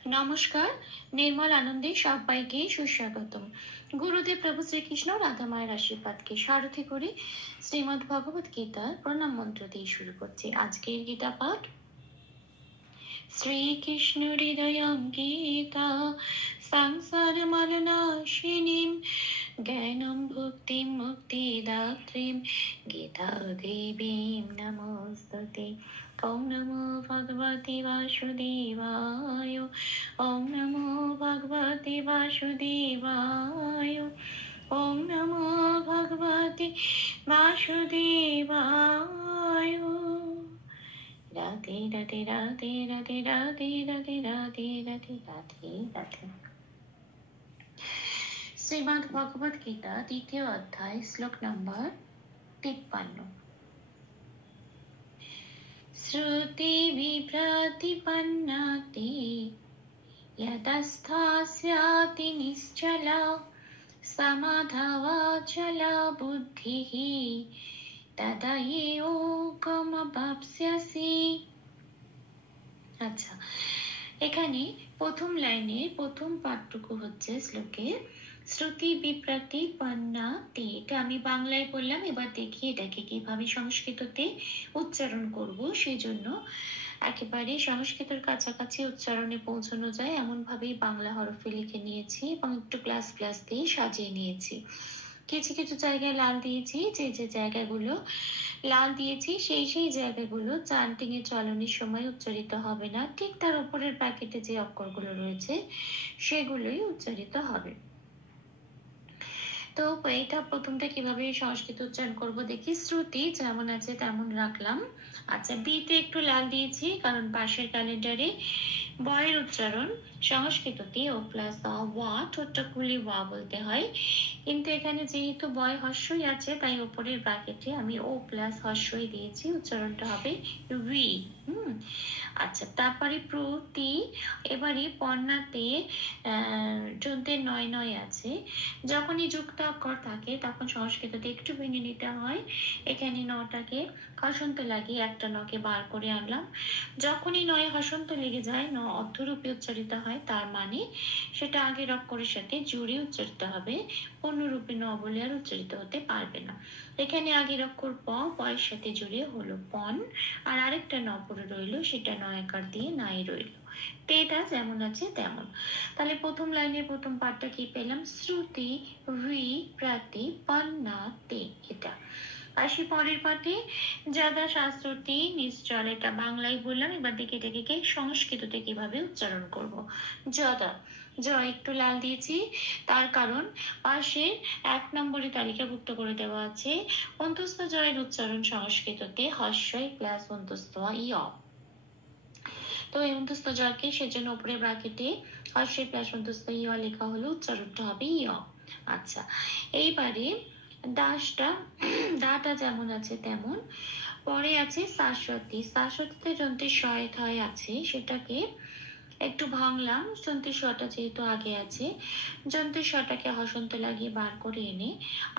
নমস্কার, নির্মল আনন্দে সবাইকে সুস্বাগতম। গুরুদেব প্রভু শ্রীকৃষ্ণ রাধা মায়ের আশীর্বাদকে সারথি করে শ্রীমদ্ ভগবত গীতার প্রণাম মন্ত্র দিয়ে শুরু করছি আজকের গীতা পাঠ। শ্রীকৃষ্ণ হৃদয়ং গীতা সংসার মলনাশিনীম জ্ঞানম ভক্তিম মুক্তিদাত্রীম গীতা দেবীম নমস্তুতে। ওম নমো ভগবতে বাসুদেবায়। ওম নমো ভগবতে বাসুদেবায়। ওম নমো ভগবতে বাসুদেবায়। রাধে রাধে রাধে রাধে রাধে রাধে রাধে রাধে রাধে রাধে। শ্রীমদ্ ভগবত গীতা দ্বিতীয় অধ্যায় শ্লোক নম্বর 53। শ্রুতি বিপ্রতিপন্নাতি यतस्थास्याति निश्चला समाधावाचला बुद्धिः तदा योगमवाप्स्यसि। আচ্ছা, এখানে প্রথম লাইনের প্রথম পাঠটুকু হচ্ছে শ্লোকের শ্রুতি বিপ্রতিপন্নাতি। এটা আমি বাংলায় বললাম, এবার দেখি এটাকে কিভাবে সংস্কৃততে উচ্চারণ করব। সেই জন্য একেবারে সংস্কৃতের কাছাকাছি উচ্চারণে পৌঁছানো যায় এমন ভাবেই বাংলা হরফে লিখে নিয়েছি এবং একটু প্লাস প্লাস দিয়ে সাজিয়ে নিয়েছি। কিছু কিছু জায়গায় লাল দিয়েছি, যে যে জায়গাগুলো লাল দিয়েছি সেই সেই জায়গাগুলো চান্টিং এর চলনের সময় উচ্চারিত হবে না, ঠিক তার উপরের প্যাকেটে যে অক্ষরগুলো রয়েছে সেগুলোই উচ্চারিত হবে। তো এটা প্রথমটা কিভাবে সংস্কৃত উচ্চারণ করব দেখি। শ্রুতি যেমন আছে তেমন রাখলাম। আচ্ছা, বিতে একটু লাল দিয়েছি কারণ পাশের ক্যালেন্ডারে বয়ের উচ্চারণ সংস্কৃততে ও প্লাস ওয়া, ঠোঁটটা খুলে ওয়া বলতে হয়, কিন্তু এখানে যেহেতু বয় হর্ষই আছে তাই উপরের ব্র্যাকেটে আমি ও প্লাস হর্ষই দিয়েছি, উচ্চারণটা হবে উই। আচ্ছা, তারপরে প্রতি, এবারে পণ্যাতে যন্ত্রের নয় নয় আছে। যখনই যুক্ত অক্ষর থাকে তখন সংস্কৃততে একটু ভেঙে নিতে হয়। এখানে নটাকে হসন্ত লাগিয়ে একটা নকে বার করে আনলাম। যখনই নয় হসন্ত লেগে যায়, ন অর্ধরূপে উচ্চারিত হয়, তার মানে সেটা আগের অক্ষরের সাথে জুড়ে উচ্চারিত হবে, পূর্ণরূপে ন বলে আর উচ্চারিত হতে পারবে না। এখানে আগের অক্ষর পয়ের সাথে জুড়ে হলো পন, আর আরেকটা ন পড়ে রইলো, সেটা নয়াকার দিয়ে নাই রইলো। এটা যেমন আছে তেমন। তাহলে প্রথম লাইনের প্রথম পাঠটা কি পেলাম? শ্রুতি বিপ্রতিপন্নাতি। এটা আসি পরের পাঠে। যাদা শাস্ত্রটি নিশ্চল, এটা বাংলায় বললাম, এবার দেখে এটাকে সংস্কৃততে কিভাবে উচ্চারণ করব। যদা, জ একটু লাল দিয়েছি তার কারণ পাশে 1 নম্বরে তালিকাভুক্ত করে দেওয়া আছে অন্তস্থ জয়ের উচ্চারণ সংস্কৃততে হর্ষই প্লাস অন্তস্থ ইয়। তো এই অন্তস্থ জয়কে সেজন্য উপরে ব্র্যাকেটে হর্ষই প্লাস অন্তস্থ ইয় লেখা হলো, উচ্চারণটা হবে ইয়। আচ্ছা, এইবারে দাসটা, দাটা যেমন আছে তেমন। পরে আছে শাশ্বতী। শাশ্বতীতে যন্ত্রের সহায়ক আছে, সেটাকে একটু ভাঙলাম, যন্ত্রের শটা যেহেতু আগে আছে, যন্ত্রের শটাকে হসন্ত লাগিয়ে বার করে এনে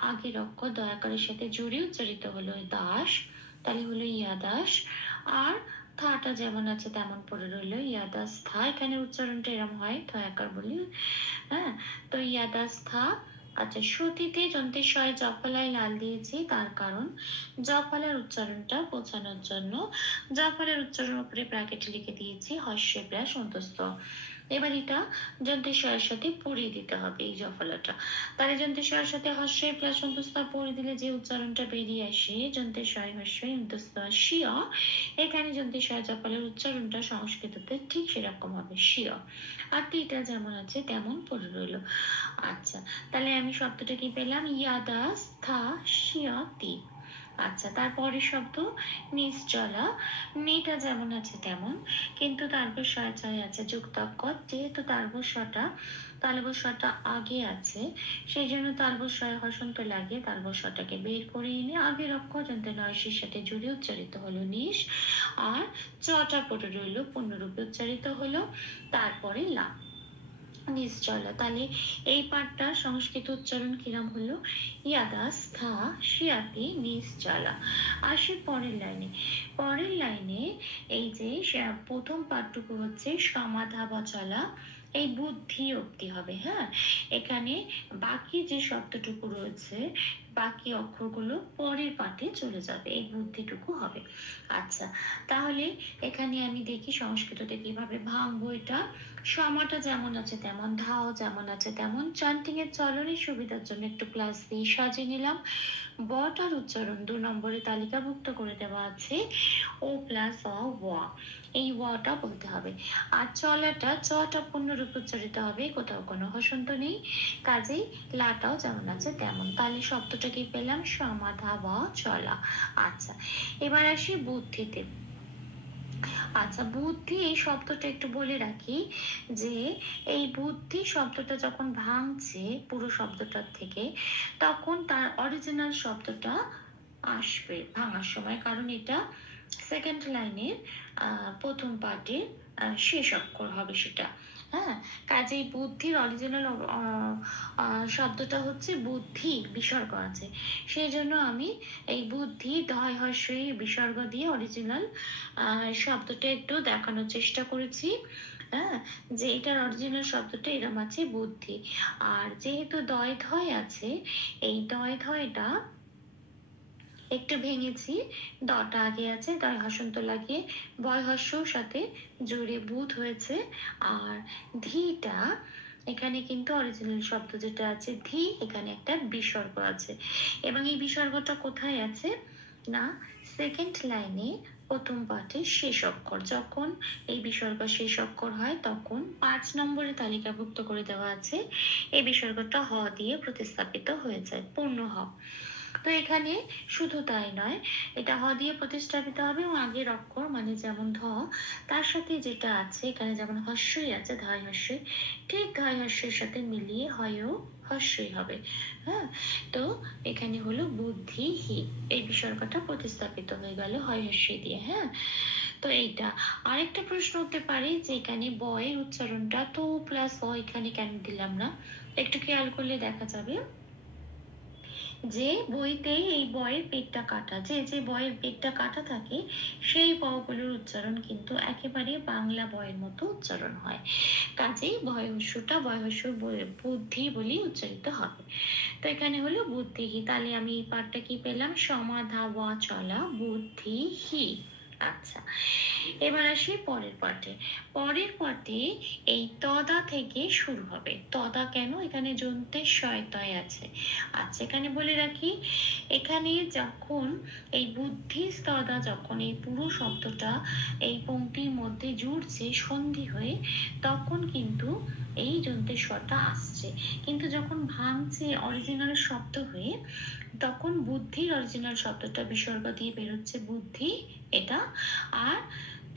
আগের অক্ষর দয়াকারের সাথে জুড়ে উচ্চারিত হলো দাস, তাহলে হলো ইয়াদাস। আর থাটা যেমন আছে তেমন পড়ে রইলো ইয়াদাস থা। এখানে উচ্চারণটা এরকম হয় থয়াকার বলি, হ্যাঁ, তো ইয়াদাস থা। আচ্ছা, শ্রুতিতে যন্ত্রের সহায় জফলায় লাল দিয়েছি তার কারণ জফলার উচ্চারণটা বোঝানোর জন্য জফলার উচ্চারণ উপরে ব্র্যাকেটে লিখে দিয়েছি হর্ষে প্লাস অন্তস্থ। এবার এটা যন্ত্রের সহায়ের সাথে পড়িয়ে দিতে হবে এই জফলাটা। তাহলে যন্ত্রের সহায়ের সাথে হর্ষে প্লাস অন্তস্থ পড়িয়ে দিলে যে উচ্চারণটা বেরিয়ে আসে যন্ত্রের সহায় হর্ষই অন্তস্থ শিয়, এখানে যন্ত্রের সহায় জফলার উচ্চারণটা সংস্কৃততে ঠিক সেরকম হবে শিয়। আর টিটা যেমন আছে তেমন পড়ে রইল। আচ্ছা, তাহলে আমি শব্দটা কি পেলাম? ইয়াদাস্থা শিয়তি। আচ্ছা, তারপরের শব্দ নিশ্চলা। নিটা যেমন আছে তেমন, কিন্তু তারপর ছয় আছে যুক্ত অক্ষর, যেহেতু তালবস্যটা আগে আছে সেই জন্য তালবস্যয় হসন্ত লাগে, তালবস্যটাকে বের করে এনে আগের অক্ষর যন্ত্রের নয়সের সাথে জুড়ে উচ্চারিত হলো নিশ, আর চটা পড়ে রইল পূর্ণরূপে উচ্চারিত হলো, তারপরে লা। নিশ্চলা। তাহলে এই পাঠটা সংস্কৃত উচ্চারণ কিরাম হলো? ইয়াদা স্থা শিয়াতি নিশ্চলা। আসে পরের লাইনে। পরের লাইনে এই যে প্রথম পাঠটুকু হচ্ছে সমাধা বচলা, এই বুদ্ধি অব্দি হবে। হ্যাঁ, এখানে বাকি যে শব্দটুকু রয়েছে, বাকি অক্ষরগুলো পরের পাঠে চলে যাবে, এই বুদ্ধিটুকু হবে। আচ্ছা, তাহলে এখানে আমি দেখি সংস্কৃততে কিভাবে ভাঙবো এটা। সমাটা যেমন আছে তেমন, ধাও যেমন আছে তেমন, চান্টিং এর চলনের সুবিধার জন্য একটু প্লাস দিয়ে সাজিয়ে নিলাম। বটার উচ্চারণ 2 নম্বরে তালিকাভুক্ত করে দেওয়া আছে ও প্লাস অ ওয়া, এই ওয়াটা বলতে হবে। আর চলাটা চটা পূর্ণরূপ উচ্চারিত হবে, কোথাও কোনো হসন্ত নেই, কাজেই লাটাও যেমন আছে তেমন। তাহলে শব্দটা কি পেলাম? সমাধা বা চলা। আচ্ছা, এবার আসি বুদ্ধিতে। আচ্ছা, বুদ্ধি এই শব্দটা একটু বলে রাখি যে এই বুদ্ধি শব্দটা যখন ভাঙছে পুরো শব্দটার থেকে, তখন তার অরিজিনাল শব্দটা আসবে ভাঙার সময়, কারণ এটা সেকেন্ড লাইনের প্রথম পার্টের শেষ অক্ষর হবে সেটা। হ্যাঁ, কাজেই বুদ্ধির অরিজিনাল শব্দটা হচ্ছে বুদ্ধি, বিসর্গ আছে, সেই জন্য আমি এই বুদ্ধি দয় হর্ষই বিসর্গ দিয়ে অরিজিনাল শব্দটা একটু দেখানোর চেষ্টা করেছি। হ্যাঁ, যে এটার অরিজিনাল শব্দটা এরম আছে বুদ্ধি। আর যেহেতু দয় ধয় আছে, এই দয় ধয়টা একটু ভেঙেছি, দটা আগে আছে, দয় হসন্ত লাগিয়ে বয় হস্যর সাথে জুড়ে বুধ হয়েছে। আর ধিটা এখানে কিন্তু অরিজিনাল শব্দ যেটা আছে ধি, এখানে একটা বিসর্গ আছে, এবং এই বিসর্গটা কোথায় আছে না সেকেন্ড লাইনে প্রথম পাঠের শেষ অক্ষর। যখন এই বিসর্গ শেষ অক্ষর হয় তখন 5 নম্বরে তালিকাভুক্ত করে দেওয়া আছে, এই বিসর্গটা হ দিয়ে প্রতিস্থাপিত হয়ে যায়, পূর্ণ হ। তো এখানে শুধু তাই নয়, এটা হ দিয়ে প্রতিস্থাপিত হবে এবং আগের অক্ষর মানে যেমন ধ, তার সাথে যেটা আছে এখানে যেমন হস্যই আছে ধাই হস্যই, ঠিক ধাই হস্যের সাথে মিলিয়ে হয়ও হস্যই হবে। হ্যাঁ, তো এখানে হলো বুদ্ধি হি, এই বিসর্গটা প্রতিস্থাপিত হয়ে গেল হয় হস্যই দিয়ে। হ্যাঁ, তো এইটা আরেকটা প্রশ্ন হতে পারে যে এখানে বয়ের উচ্চারণটা তো প্লাস অ এখানে কেন দিলাম না, একটু খেয়াল করলে দেখা যাবে যে বইতে এই বয়ের পেটটা কাটা, যে যে বয়ের পেটটা কাটা থাকে সেই বগুলোর উচ্চারণ কিন্তু একেবারে বাংলা বয়ের মতো উচ্চারণ হয়, কাজেই বয়স্যটা বয়স্য বুদ্ধি বলেই উচ্চারিত হবে। তো এখানে হলো বুদ্ধি হি, তাহলে আমি এই পাঠটা কি পেলাম? সমাধা ওয়া চলা বুদ্ধি হি। আচ্ছা, এবার আসি পরের পাঠে। পরের পাঠে এই তদা থেকে শুরু হবে। তদা কেন? এখানে যন্তে শয়তয় আছে। আচ্ছা, এখানে বলে রাখি, এখানে যখন এই বুদ্ধি তদা, যখন এই পুরো শব্দটা এই পংক্তির মধ্যে জুড়ছে সন্ধি হয়ে, তখন কিন্তু এই যন্ত্রের স্বরটা আসছে, কিন্তু যখন ভাঙছে অরিজিনাল শব্দ হয়ে, তখন বুদ্ধির অরিজিনাল শব্দটা বিসর্গ দিয়ে বেরোচ্ছে বুদ্ধি এটা, আর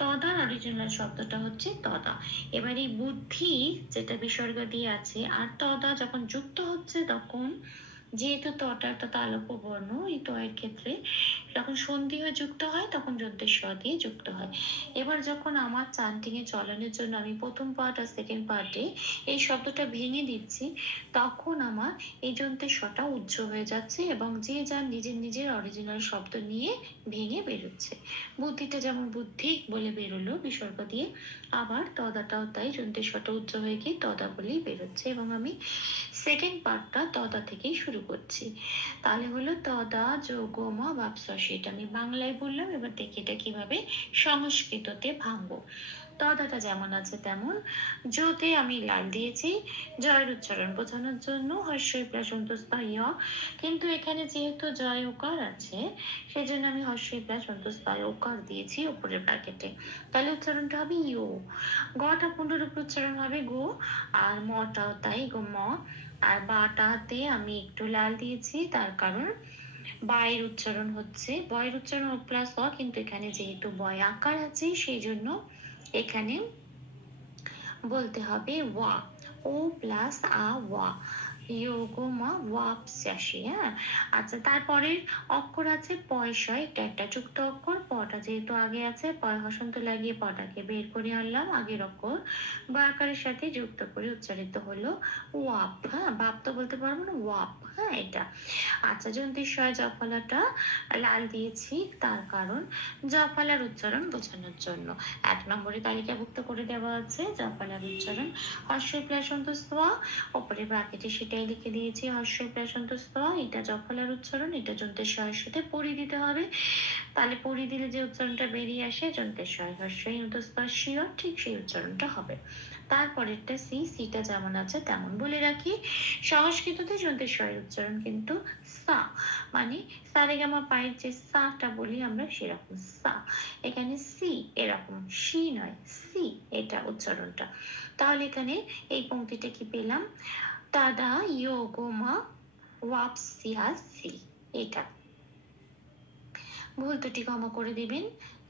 তদার অরিজিনাল শব্দটা হচ্ছে তদা। এবার এই বুদ্ধি যেটা বিসর্গ দিয়ে আছে আর তদা যখন যুক্ত হচ্ছে, তখন যেহেতু তটা একটা তালব্য বর্ণ, এই তয়ের ক্ষেত্রে যখন সন্ধি হয়ে যুক্ত হয় তখন যন্ত্রের স দিয়ে যুক্ত হয়। এবার যখন আমার চান্টিং এ চলনের জন্য আমি প্রথম পার্ট আর সেকেন্ড পার্টে এই শব্দটা ভেঙে দিচ্ছি, তখন আমার এই যন্ত্রের সটা উজ্জ্ব হয়ে যাচ্ছে এবং যে যার নিজের নিজের অরিজিনাল শব্দ নিয়ে ভেঙে বেরোচ্ছে। বুদ্ধিটা যেমন বুদ্ধি বলে বেরোলো বিসর্গ দিয়ে, আবার তদাটাও তাই যন্ত্রের সটা উজ্জ্ব হয়ে গিয়ে তদা বলেই বেরোচ্ছে, এবং আমি সেকেন্ড পার্টটা তদা থেকেই শুরু করছি। তাহলে হলো তদা যোগম বাপসি, এটা আমি বাংলায় বললাম। এবার দেখি এটা কিভাবে সংস্কৃততে ভাঙবো। তদাটা যেমন আছে তেমন, যোতে আমি লাল দিয়েছি জয়ের উচ্চারণ বোঝানোর জন্য, হর্ষই প্লাস অন্তঃস্থ য়, কিন্তু এখানে যেহেতু জয় ওকার আছে সেজন্য আমি হর্ষই প্লাস অন্তঃস্থ ওকার দিয়েছি উপরের ব্র্যাকেটে, তাহলে উচ্চারণটা হবে ইউ। গটা পূর্ণরূপ উচ্চারণ হবে গো, আর মটাও তাই গো ম। আর বাটাতে আমি একটু লাল দিয়েছি, তার কারণ বায়ের উচ্চারণ হচ্ছে, বয়ের উচ্চারণ ও প্লাস অ, কিন্তু এখানে যেহেতু বয় আকার আছে সেই জন্য এখানে বলতে হবে ওয়া, ও প্লাস আ ওয়া। ইয়োগোমা ওয়াপস্যাসি। হ্যাঁ, আচ্ছা, তারপরের অক্ষর আছে পয়সা, এটা একটা যুক্ত অক্ষর। পটা যেহেতু আগে আছে, পয় হসন্ত লাগিয়ে পটাকে বের করে আনলাম, আগের অক্ষর বা আকারের সাথে যুক্ত করে উচ্চারিত হলো ওয়াপ। হ্যাঁ, বাপ তো বলতে পারবো না, ওয়াপ। হ্যাঁ, এটা। আচ্ছা, যন্ত্রের জফলাটা লাল দিয়েছি তার কারণ জফলার উচ্চারণ বোঝানোর জন্য। 1 নম্বরে তালিকাভুক্ত করে দেওয়া আছে জফলার উচ্চারণ হর্ষই প্লাসন্ত স্তোয়া, ওপরে ব্র্যাকেটে সেটাই লিখে দিয়েছি হর্ষই প্লাসন্ত স্তোয়া। এটা জফলার উচ্চারণ, এটা যন্ত্রের সয়ের সাথে পড়ি দিতে হবে, তাহলে পড়ি দিলে যে উচ্চারণটা বেরিয়ে আসে যন্ত্রের সয় হর্ষই স্তোয়া শিওর, ঠিক সেই উচ্চারণটা হবে। তারপরেরটা সি, সিটা যেমন আছে তেমন বলে রাখি। সংস্কৃততে যন্ত্রের স্বরের উচ্চারণ কিন্তু সা, মানে সারেগামা পায়ের যে সাটা বলি আমরা সেরকম সা। এখানে সি এরকম সি নয়, সি এটা উচ্চারণটা। তাহলে এখানে এই পংক্তিটা কি পেলাম, তাদা ইয়োগোমা ওয়াপসিয়া সি। এটা ভুল ত্রুটি ক্ষমা করে দিবেন।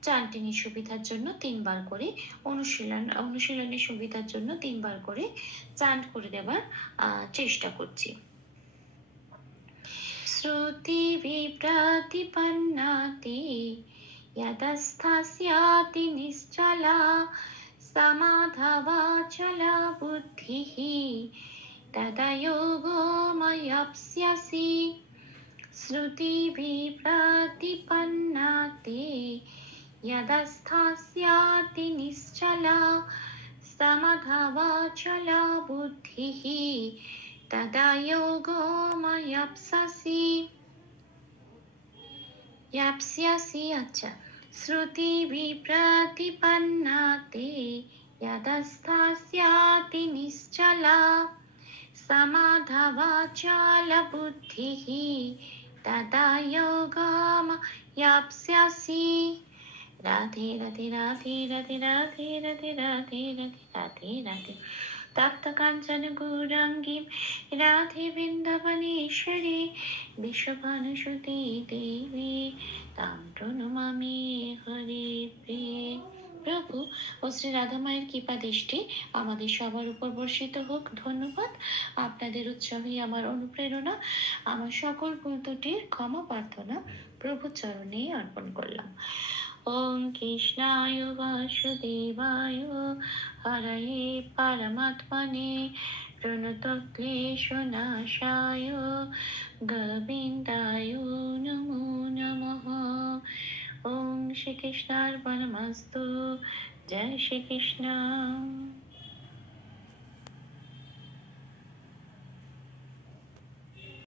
চান্টিনির সুবিধার জন্য 3 বার করে অনুশীলনের সুবিধার জন্য 3 বার করে চান্ট করে দেবার চেষ্টা করছি। শ্রুতি বিপ্রতিপন্নাতি यदस्थास्याति निश्चला समाधवाचला बुद्धिः तदा योगो मयाप्स्यसि। श्रुतिभिः प्रतिपन्नाते यदस्थास्याति निश्चला समधवाचला बुद्धिः तदा योगो मयाप्स्यसि। याप्स्यसि। अच्छा, श्रुतिभिः प्रतिपन्नाते यदस्थास्याति निश्चला समाधवाचालबुद्धिः तदा योगमवाप्स्यसि। राधे राधे राधे राधे राधे राधे राधे राधे राधे राधे। तप्त कांचन गौरांगी राधे वृंदावनेश्वरी विश्वभानुसुते देवी तां प्रणमामि हरे प्रिये। প্রভু ও শ্রী রাধা মায়ের কৃপা দৃষ্টি আমাদের সবার উপর বর্ষিত হোক। ধন্যবাদ। আপনাদের উৎসাহই আমার অনুপ্রেরণা। আমার সকল ভুল ত্রুটির ক্ষমা প্রার্থনা প্রভু চরণে অর্পণ করলাম। ওম কৃষ্ণায় বাসুদেবায় হরয়ে পরমাত্মনে প্রণতক্লেশনাশায় গোবিন্দায় নমো নমঃ। ওম শ্রীকৃষ্ণার্পণমস্তু। জয় শ্রীকৃষ্ণ।